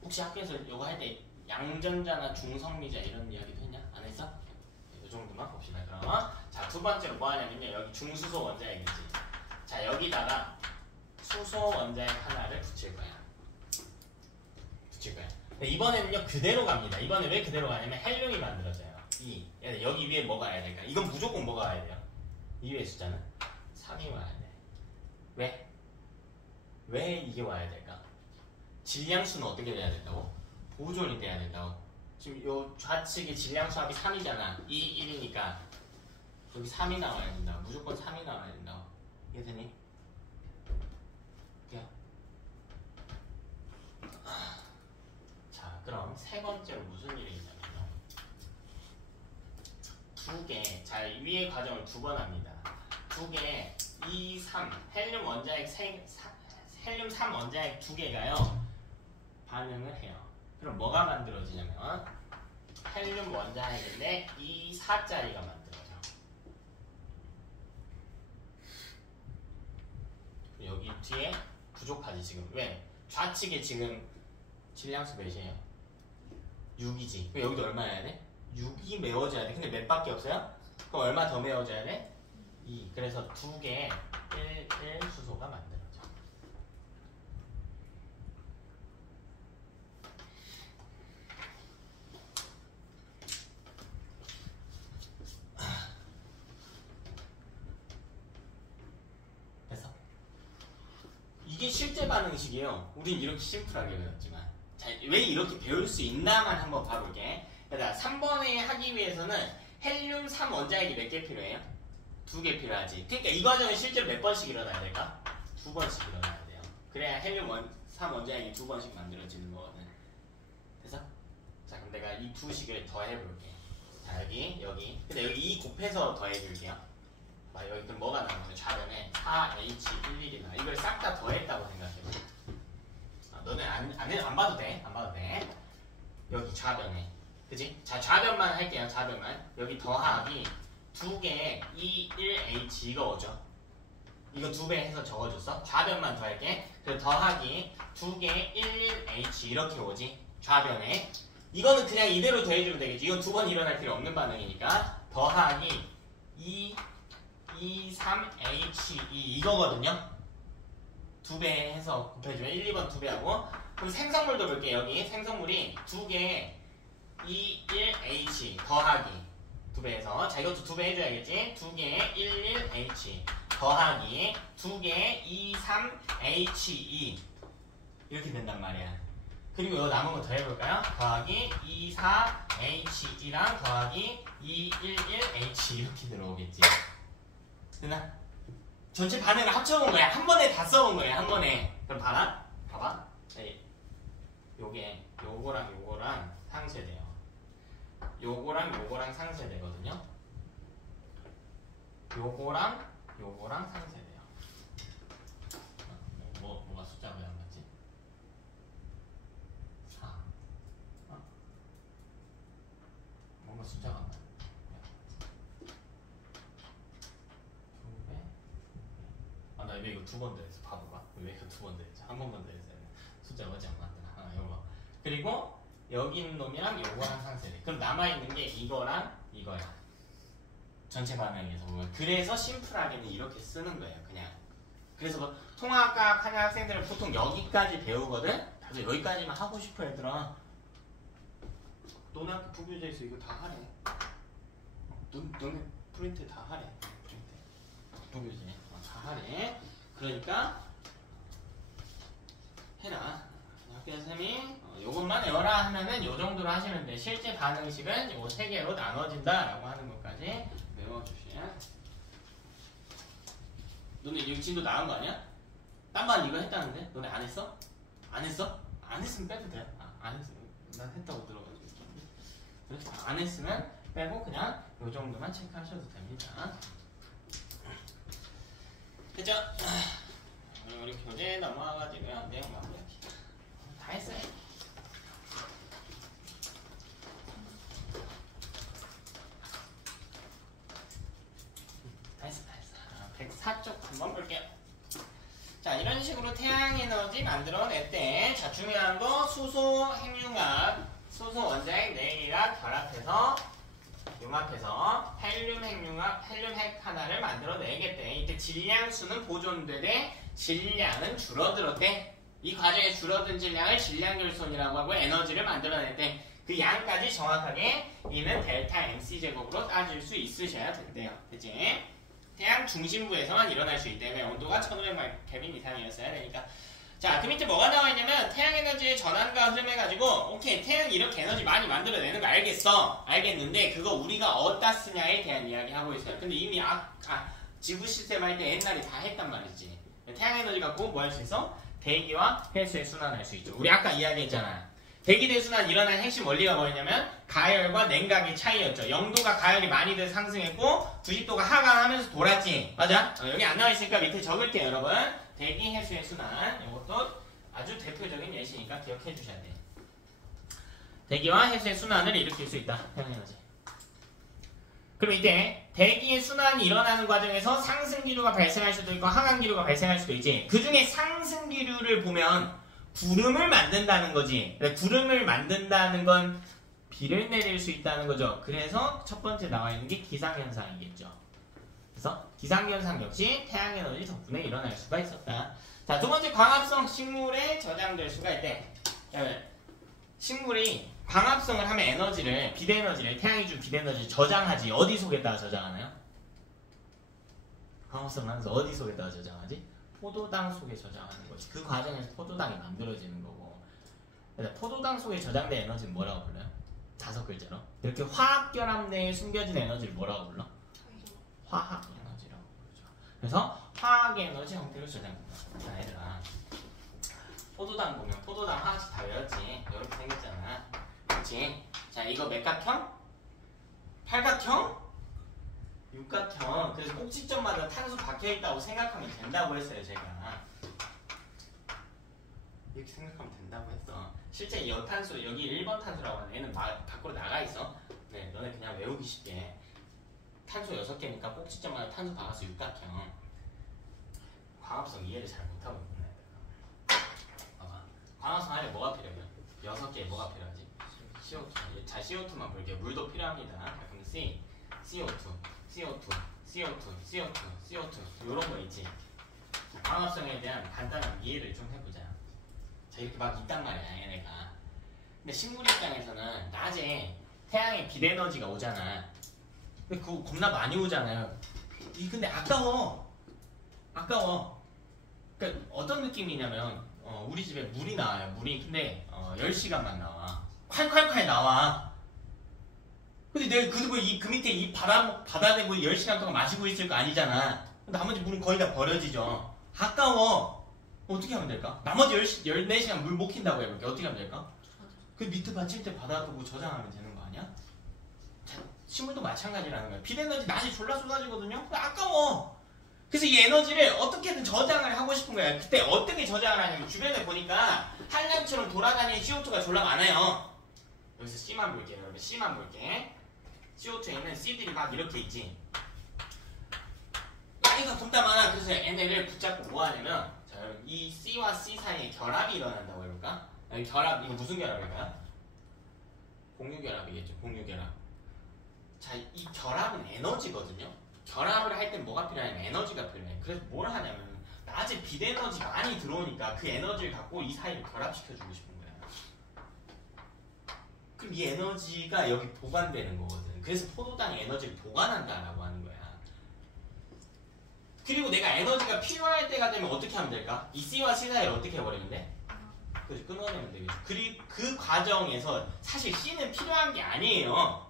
혹시 학교에서 이거 할 때 양전자나 중성미자 이런 이야기도 했냐? 안 했어? 이 정도만 봅시다. 그럼 자, 두 번째로 뭐 하냐면요. 여기 중수소 원자핵이지. 자, 여기다가 수소 원자핵 하나를 붙일 거야. 이번에는요 그대로 갑니다. 이번에 왜 그대로 가냐면 헬륨이 만들어져요. 여기 위에 뭐가 와야 될까? 이건 무조건 뭐가 와야 돼요? 이 위에 숫자는 3이 와야 돼. 왜? 왜 이게 와야 될까? 질량수는 어떻게 돼야 된다고? 보존이 돼야 된다고. 지금 요 좌측의 질량 수압이 3이잖아. 2, 1이니까 여기 3이 나와야 된다. 무조건 3이 나와야 된다. 이해되니? 야. 자, 그럼 세 번째로 무슨 일이 있냐면 두 개. 자, 위의 과정을 두 번 합니다. 두 개, 2, 3. 헬륨 원자핵 헬륨 3 원자핵 두 개가요. 반응을 해요. 그럼 뭐가 만들어지냐면 헬륨 원자핵인데 2, 4짜리가 만들어져. 여기 뒤에 부족하지 지금. 왜? 좌측에 지금 질량수 몇이에요? 6이지. 그럼 여기도 얼마 해야 돼? 6이 메워져야 돼. 근데 몇 밖에 없어요? 그럼 얼마 더 메워져야 돼? 2. 그래서 두 개 1 수소가 만들어져. 됐어? 이게 실제 반응식이에요. 우린 이렇게 심플하게 배웠지만. 자, 왜 이렇게 배울 수 있나만 한번 봐볼게. 그러니까 3번에 하기 위해서는 헬륨 3 원자핵이 몇 개 필요해요? 2개 필요하지. 그러니까 이 과정은 실제로 몇 번씩 일어나야 될까? 2번씩 일어나야 돼요. 그래야 헬륨 3 원자핵이 2번씩 만들어지는 거거든. 됐어? 자, 그럼 내가 이 두 식을 더해볼게. 자, 여기. 근데 여기 2 곱해서 더해줄게요. 봐, 여기 그럼 뭐가 나오냐면 좌변에 4H11이나 이걸 싹 다 더했다고 생각해봐. 너네 안 봐도 돼. 안 봐도 돼. 여기 좌변에. 그치? 자, 좌변만 할게요. 좌변만. 여기 더하기 2개 2, 1H 이거 오죠? 이거 2배 해서 적어줬어? 좌변만 더할게. 그리고 더하기 2개 1, 1H 이렇게 오지? 좌변에. 이거는 그냥 이대로 더해주면 되겠지. 이건 두 번 일어날 필요 없는 반응이니까. 더하기 2, 3H2 이거거든요? 2배 해서 곱해주면 1, 2번 2배 하고. 그럼 생성물도 볼게. 여기 생성물이 2개 2, 1H 더하기 2배 해서. 자, 이것도 2배 해줘야겠지? 2개 1, 1H 더하기 2개 2, 3H2 이렇게 된단 말이야. 그리고 이거 남은 거 더 해볼까요? 더하기 2, 4H2랑 더하기 2, 1, 1H 이렇게 들어오겠지. 됐나? 전체 반응을 합쳐본 거야. 한 번에 다 써본 거야. 한 번에. 그럼 봐라. 봐봐. 요거랑 상쇄돼요. 요거랑 상쇄되거든요. 요거랑 상쇄돼요. 뭐가 숫자가 왜 안 맞지? 4. 뭔가 숫자가 안 맞네. 2배? 나 왜 이거 두 번 더 했어? 바보가. 왜 이거 두 번 더 했지? 한 번만 더 했어야 돼. 숫자가 맞지 않았구나. 요거. 그리고 여기 있는 놈이랑 요거랑 상쇄돼. 그럼 남아있는 게 이거랑 이거야. 전체 반응에서 보면. 그래서 심플하게는 이렇게 쓰는 거예요. 그냥. 그래서 뭐 통합과학 하는 학생들은 보통 여기까지 배우거든? 그래서 여기까지만 하고 싶어 얘들아. 너네 학교 부교재 있어. 이거 다 하래. 너네 프린트 다 하래. 프린트. 부교재. 다 하래. 그러니까 해라. 학교 선생님이 요것만 외워라 하면은 요 정도로 하시면 돼. 실제 반응식은 요 세 개로 나눠진다 라고 하는 것까지 외워주시야. 너네 육진도 나온 거 아니야? 딴 반 이거 했다는데? 너네 안 했어? 안 했어? 안 했으면 빼도 돼. 안 했으면 난 했다고 들어가지고. 그래서 안 했으면 빼고 그냥 요 정도만 체크하셔도 됩니다. 됐죠? 우리 교재 넘어와가지고요. 내용 마무리할게요. 다 했어요. 다 했어. 104쪽 한번 볼게요. 자, 이런 식으로 태양에너지 만들어낼 때, 자, 중요한 거 수소 핵융합, 수소 원자핵 4개가 결합해서 융합해서 헬륨 핵융합, 헬륨 핵 하나를 만들어내겠대. 이때 질량수는 보존되되 질량은 줄어들었대. 이 과정에 줄어든 질량을 질량결손이라고 하고 에너지를 만들어낼 때 그 양까지 정확하게 이는 델타 mc제곱으로 따질 수 있으셔야 된대요. 그치? 태양 중심부에서만 일어날 수 있다며 온도가 1500 켈빈 이상이었어야 되니까 자, 그 밑에 뭐가 나와 있냐면 태양 에너지의 전환과 흐름 해가지고 오케이 태양이 이렇게 에너지 많이 만들어내는 거 알겠어. 알겠는데 그거 우리가 어디다 쓰냐에 대한 이야기 하고 있어요. 근데 이미 지구 시스템 할 때 옛날에 다 했단 말이지. 태양 에너지 갖고 뭐 할 수 있어? 대기와 해수의 순환할 수 있죠. 우리 아까 이야기했잖아. 대기 대순환 일어난 핵심 원리가 뭐였냐면 가열과 냉각의 차이였죠. 0도가 가열이 많이들 상승했고 90도가 하강하면서 돌았지. 맞아? 여기 안 나와 있으니까 밑에 적을게요, 여러분. 대기 해수의 순환. 이것도 아주 대표적인 예시니까 기억해 주셔야 돼. 대기와 해수의 순환을 일으킬 수 있다. 태양에너지. 그럼 이때 대기의 순환이 일어나는 과정에서 상승 기류가 발생할 수도 있고 하강 기류가 발생할 수도 있지. 그 중에 상승 기류를 보면 구름을 만든다는 거지. 구름을 만든다는 건 비를 내릴 수 있다는 거죠. 그래서 첫 번째 나와 있는 게 기상현상이겠죠. 그래서 기상현상 역시 태양에너지 덕분에 일어날 수가 있었다. 자, 두 번째 광합성 식물에 저장될 수가 있대. 식물이 광합성을 하면 에너지를, 비대에너지를, 태양이 준 비대에너지를 저장하지. 어디 속에다가 저장하나요? 광합성을 하면서 어디 속에다가 저장하지? 포도당 속에 저장하는 거지. 그 과정에서 포도당이 만들어지는 거고. 포도당 속에 저장된 에너지는 뭐라고 불러요? 5글자로. 이렇게 화학결합 내에 숨겨진 에너지를 뭐라고 불러? 화학에너지라고 부르죠. 그래서 화학에너지 형태로 저장된다. 자, 얘들아. 포도당 보면 포도당 하나씩 다 외웠지. 이렇게 생겼잖아. 그렇지? 자, 이거 몇각형? 팔각형? 육각형. 그래서 꼭지점마다 탄소 박혀있다고 생각하면 된다고 했어요, 제가. 이렇게 생각하면 된다고 했어. 실제 이 탄소, 여기 1번 탄소라고 하는 얘는 밖으로 나가 있어. 네, 너네 그냥 외우기 쉽게. 탄소 6개니까 꼭지점마다 탄소 박아서 육각형. 광합성 이해를 잘 못하고 있구나. 봐봐. 광합성 하려면 뭐가 필요해? 6개에 뭐가 필요하지? CO2. 자, CO2만 볼게요. 물도 필요합니다. 그럼 CO2, 이런 거 있지. 자, 광합성에 대한 간단한 이해를 좀 해보자. 자, 이렇게 막 있단 말이야, 얘네가. 근데 식물 입장에서는 낮에 태양의 빛에너지가 오잖아. 근데 그거 겁나 많이 오잖아요. 근데 아까워. 그러니까 어떤 느낌이냐면 우리 집에 물이 나와요. 물이 근데 10시간만 나와. 콸콸콸 나와. 근데 내가 그 밑에 이 받아내고 10시간 동안 마시고 있을 거 아니잖아. 나머지 물은 거의 다 버려지죠. 아까워. 어떻게 하면 될까? 나머지 14시간 물 못 킨다고 해볼게. 어떻게 하면 될까? 그 밑에 받침대 받아두고 저장하면 되는 거 아니야? 자, 식물도 마찬가지라는 거야. 빛에너지 낮에 졸라 쏟아지거든요? 아까워. 그래서 이 에너지를 어떻게든 저장을 하고 싶은 거야. 그때 어떻게 저장을 하냐면 주변에 보니까 한량처럼 돌아다니는 CO2가 졸라 많아요. 여기서 C만 볼게요. 여러분 C만 볼게. CO2에 있는 C들이 막 이렇게 있지. 이거 겁나 많아. 그래서 얘네를 붙잡고 뭐 하냐면 자, 이 C와 C 사이에 결합이 일어난다고 해볼까? 결합, 이거 무슨 결합일까요? 공유결합이겠죠. 공유결합. 자, 이 결합은 에너지거든요. 결합을 할 땐 뭐가 필요하냐면 에너지가 필요해. 그래서 뭘 하냐면 낮에 빛에너지 많이 들어오니까 그 에너지를 갖고 이 사이를 결합시켜주고 싶은 거야. 그럼 이 에너지가 여기 보관되는 거거든. 그래서 포도당이 에너지를 보관한다라고 하는 거야. 그리고 내가 에너지가 필요할 때가 되면 어떻게 하면 될까? 이 C와 C 사이를 어떻게 해버리면 돼? 그래서 끊어내면 되겠죠. 그리고 그 과정에서 사실 C는 필요한 게 아니에요.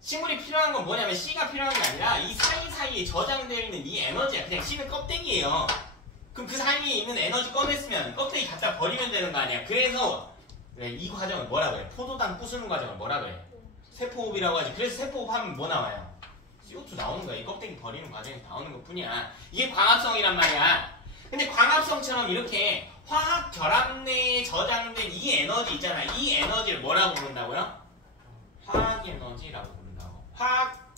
식물이 필요한 건 뭐냐면 C가 필요한 게 아니라 이 사이사이에 저장되어 있는 이 에너지야. 그냥 C는 껍데기예요. 그럼 그 사이에 있는 에너지 꺼냈으면 껍데기 갖다 버리면 되는 거 아니야. 그래서 이 과정을 뭐라 그래? 포도당 부수는 과정을 뭐라 그래? 세포호흡이라고 하지. 그래서 세포호흡하면 뭐 나와요? CO2 나오는 거야. 이 껍데기 버리는 과정에서 나오는 것 뿐이야. 이게 광합성이란 말이야. 근데 광합성처럼 이렇게 화학 결합 내에 저장된 이 에너지 있잖아. 이 에너지를 뭐라고 부른다고요? 화학 에너지라고 부른다고. 화학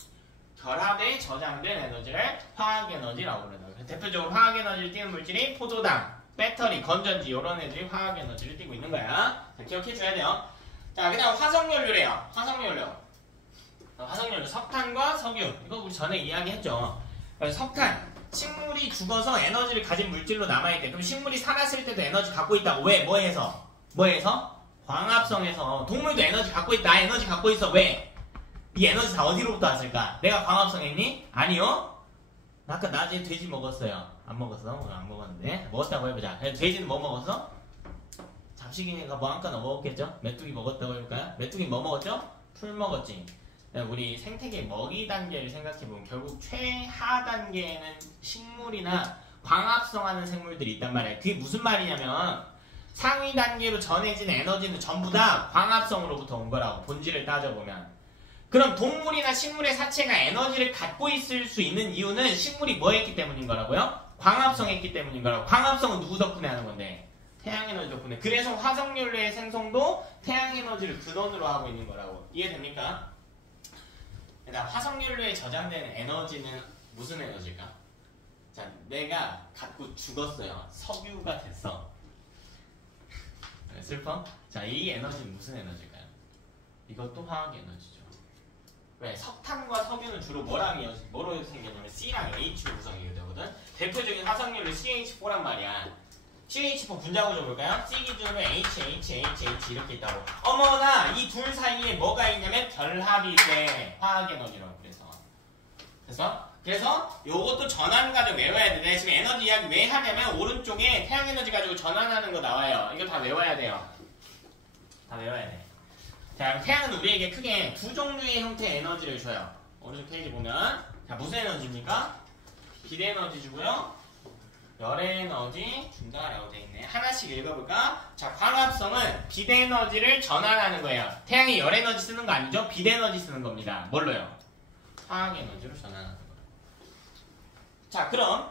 결합에 저장된 에너지를 화학 에너지라고 부른다고. 대표적으로 화학 에너지를 띄는 물질이 포도당, 배터리, 건전지 이런 애들이 화학 에너지를 띄고 있는 거야. 자, 기억해 줘야 돼요. 자, 그다음 화석연료래요. 화석연료, 석탄과 석유. 이거 우리 전에 이야기했죠. 석탄, 식물이 죽어서 에너지를 가진 물질로 남아있대. 그럼 식물이 살았을 때도 에너지 갖고 있다고. 왜? 뭐해서? 광합성에서. 동물도 에너지 갖고 있다. 나 에너지 갖고 있어. 왜? 이 에너지 다 어디로부터 왔을까? 내가 광합성했니? 아니요. 아까 낮에 돼지 먹었어요. 안 먹었어? 오늘 안 먹었는데. 먹었다고 해보자. 돼지는 뭐 먹었어? 잡식이니까 뭐 아까 먹었겠죠? 메뚜기 먹었다고 해볼까요? 메뚜기 뭐 먹었죠? 풀 먹었지. 우리 생태계 먹이 단계를 생각해보면 결국 최하 단계에는 식물이나 광합성하는 생물들이 있단 말이에요. 그게 무슨 말이냐면 상위 단계로 전해진 에너지는 전부 다 광합성으로부터 온 거라고, 본질을 따져보면. 그럼 동물이나 식물의 사체가 에너지를 갖고 있을 수 있는 이유는 식물이 뭐 했기 때문인 거라고요? 광합성했기 때문인 거라고. 광합성은 누구 덕분에 하는 건데? 태양에너지 덕분에. 그래서 화석연료의 생성도 태양에너지를 근원으로 하고 있는 거라고. 이해됩니까? 일단 화석연료에 저장되는 에너지는 무슨 에너지일까? 자, 내가 갖고 죽었어요. 석유가 됐어. 슬퍼? 자, 이 에너지는 무슨 에너지일까요? 이것도 화학 에너지죠. 왜? 석탄과 석유는 주로 뭐로 생겼냐면 C랑 H 구성이 되거든. 대표적인 화석연료 CH4란 말이야. CH4 분자구조 볼까요? C 기준으로 H 이렇게 있다고. 어머나 이 둘 사이에 뭐가 있냐면 결합이 돼. 화학 에너지라고. 그래서 요것도 전환 과정 외워야 돼. 내가 지금 에너지 이야기 왜 하냐면 오른쪽에 태양 에너지 가지고 전환하는 거 나와요. 이거 다 외워야 돼요. 다 외워야 돼. 자, 태양은 우리에게 크게 두 종류의 형태의 에너지를 줘요. 오른쪽 페이지 보면 자, 무슨 에너지입니까? 비대에너지 주고요. 열에너지 준다라고 돼 있네. 하나씩 읽어볼까? 자, 광합성은 비대에너지를 전환하는 거예요. 태양이 열에너지 쓰는 거 아니죠? 비대에너지 쓰는 겁니다. 뭘로요? 화학에너지로 전환하는 거예요. 자, 그럼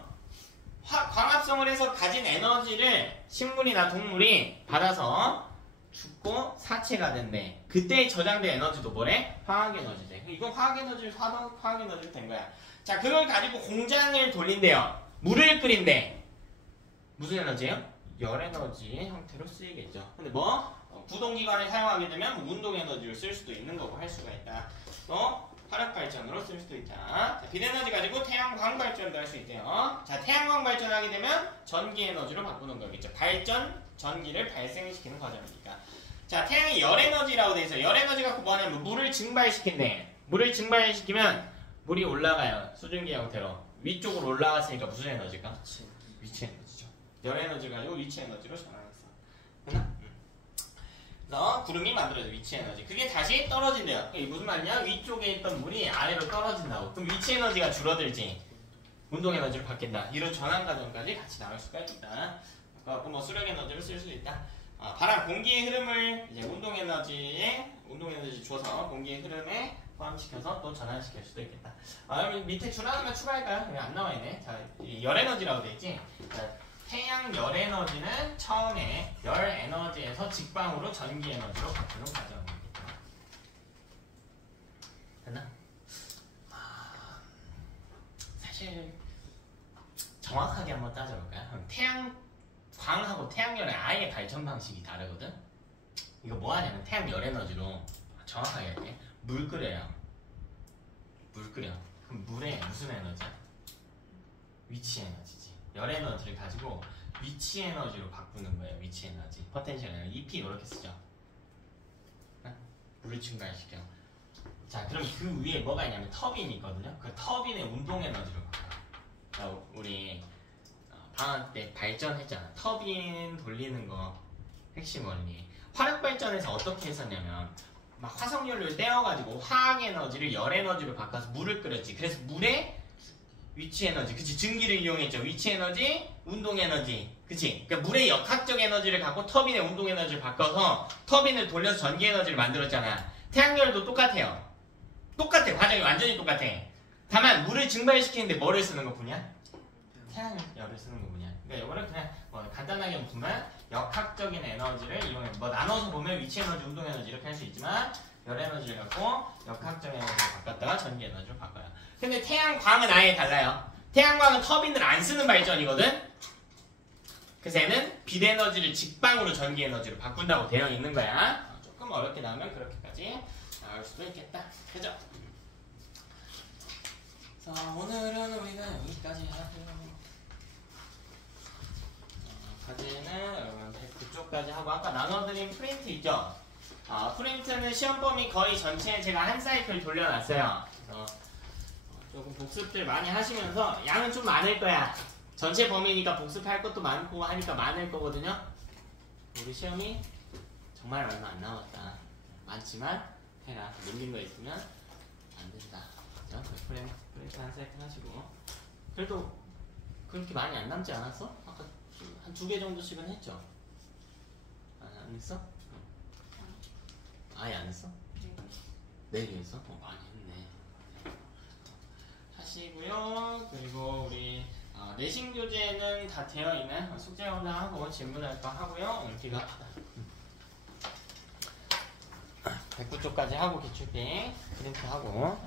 광합성을 해서 가진 에너지를 식물이나 동물이 받아서 죽고 사체가 된대. 그때 저장된 에너지도 뭐래? 화학에너지돼. 이건 화학에너지를 사도 화학에너지로 된 거야. 자, 그걸 가지고 공장을 돌린대요. 물을 끓인대. 무슨 에너지예요? 열에너지의 형태로 쓰이겠죠. 근데 뭐? 구동기관을 사용하게 되면 운동에너지로 쓸 수도 있는 거고 할 수가 있다. 또 화력발전으로 쓸 수도 있다. 자, 비대에너지 가지고 태양광 발전도 할 수 있대요. 자, 태양광 발전하게 되면 전기에너지로 바꾸는 거겠죠. 발전, 전기를 발생시키는 과정이니까. 자, 태양이 열에너지라고 돼 있어요. 열에너지 갖고 뭐 하냐면 물을 증발시킨대. 물을 증발시키면 물이 올라가요. 수증기 형태로. 위쪽으로 올라갔으니까 무슨 에너지일까? 위치 에너지죠. 열에너지를 가지고 위치 에너지로 전환했어. 됐나? 그래서 구름이 만들어져. 위치 에너지. 그게 다시 떨어진대요. 이게 무슨 말이냐? 위쪽에 있던 물이 아래로 떨어진다고. 그럼 위치 에너지가 줄어들지. 운동 에너지로 바뀐다. 이런 전환 과정까지 같이 나올 수가 있다. 그래서 뭐 수력 에너지를 쓸 수 있다. 바람, 공기의 흐름을 이제 운동 에너지 줘서 공기의 흐름에 포함시켜서 또 전환시킬 수도 있겠다. 밑에 줄 하나만 추가할까요? 여기 안 나와 있네. 자, 열 에너지라고 돼 있지. 자, 태양 열 에너지는 처음에 열 에너지에서 직방으로 전기 에너지로 바꾸는 과정입니다. 됐나? 사실 정확하게 한번 따져볼까요? 태양광하고 태양열의 아예 발전 방식이 다르거든? 이거 뭐 하냐면 태양 열 에너지로 정확하게 할게. 물 끓여요. 물 끓여. 그럼 물에 무슨 에너지야? 위치 에너지지. 열 에너지를 가지고 위치 에너지로 바꾸는 거예요. 위치 에너지. 포텐셜 에너지. EP 이렇게 쓰죠. 물을 증발시켜. 자, 그럼 그 위에 뭐가 있냐면 터빈이 있거든요. 그 터빈의 운동 에너지로 바꿔요. 우리 방학 때 발전했잖아. 터빈 돌리는 거 핵심 원리. 화력 발전에서 어떻게 했었냐면 막 화석연료를 떼어가지고 화학 에너지를 열 에너지로 바꿔서 물을 끓였지. 그래서 물에 위치 에너지, 그치? 증기를 이용했죠. 위치 에너지, 운동 에너지, 그치? 그러니까 물의 역학적 에너지를 갖고 터빈의 운동 에너지를 바꿔서 터빈을 돌려서 전기 에너지를 만들었잖아. 태양열도 똑같아요. 똑같아. 과정이 완전히 똑같아. 다만 물을 증발시키는데 뭐를 쓰는 것뿐이야? 태양열을 쓰는 것뿐이야. 그러니까 이거를 그냥 뭐 간단하게 보면 역학적인 에너지를 이용해. 뭐 나눠서 보면 위치 에너지, 운동 에너지 이렇게 할 수 있지만 열 에너지를 갖고 역학적 에너지를 바꿨다가 전기 에너지로 바꿔요. 근데 태양광은 아예 달라요. 태양광은 터빈을 안 쓰는 발전이거든. 그래서 얘는 비대에너지를 직방으로 전기 에너지로 바꾼다고 되어 있는 거야. 조금 어렵게 나오면 그렇게까지 나올 수도 있겠다. 그죠? 그래서 오늘은 우리가 여기까지 하고요. 과제는 여러분 그쪽까지 하고 아까 나눠드린 프린트 있죠? 프린트는 시험 범위 거의 전체 제가 한 사이클 돌려놨어요. 그래서 조금 복습들 많이 하시면서 양은 좀 많을 거야. 전체 범위니까 복습할 것도 많고 하니까 많을 거거든요. 우리 시험이 정말 얼마 안 남았다. 많지만 해라. 밀린 거 있으면 안 된다. 그죠? 프레임트 한 세트 하시고. 그래도 그렇게 많이 안 남지 않았어? 아까 한 2개 정도씩은 했죠? 안 했어? 아예 안 했어? 4개 했어? 많이 했네. 하시고요. 그리고 우리 내신 교재는 다 되어 있는 숙제 영상하고 질문할 거 하고요. 여기가 109쪽까지 하고 기출빙 프린트 하고